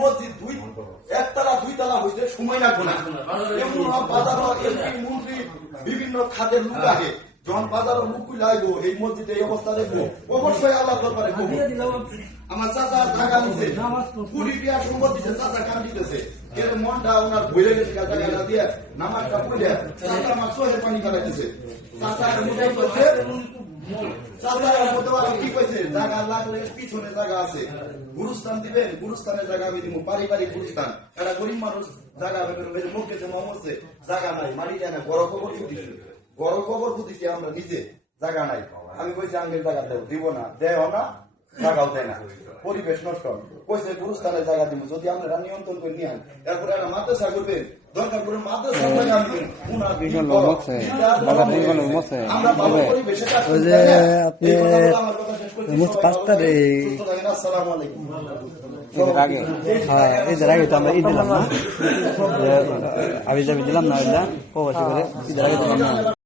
মসজিদ একতলা দুইতলা হইতে সময় লাগবে না। এমন বাজার এমপি মন্ত্রী বিভিন্ন খাতের লোক আগে যখন বাজার মুখ লাগবো এই মসজিদে এই অবস্থা দেখবো অবশ্যই আল্লাহ দরবারে আমার চাচা টাকা নিচ্ছে 20 টাকা সম্পদ দিচ্ছে, চাচা কান দিতেছে এর মনটা ওনার ভুলে গেছে টাকা দিয়ে নামাজটা পড়ে চাচা আমার চোখের পানি কাটাইতেছে। চাচার মধ্যে কইছে চাচার মধ্যে কি কইছে জায়গা লাগলে পিছনে জায়গা আছে, গুরুস্থান দিবেন, গুরুস্থানের জায়গা আমি দিব, পারিবারিক গুরুস্থান। এরা গরিব মানুষ জায়গা মুখ গেছে মরছে, জায়গা নাই, মারি যায় না, গড় খবর ফুটিছে, গড় খবর ফুটিছে আমরা নিজে, জায়গা নাই। আমি কইছি আঙ্গের জায়গা দেব, দিব না, দেও না, জায়গাও দেয় না, পরিবেশ নষ্ট। কইছে গুরুস্থানের জায়গা দিব, যদি আমরা নিয়ন্ত্রণ করে নিয়ে আন, এরপরে একটা মাদ্রাসা করবেন, দরকার করে মাদ্রাসা আমরা ভালো পরিবেশে কাজ করতে ঈদের আগে তো আমরা ঈদ দিলাম না, আবি যাবি দিলাম না, প্রবাসী করে ঈদের আগে দিলাম না।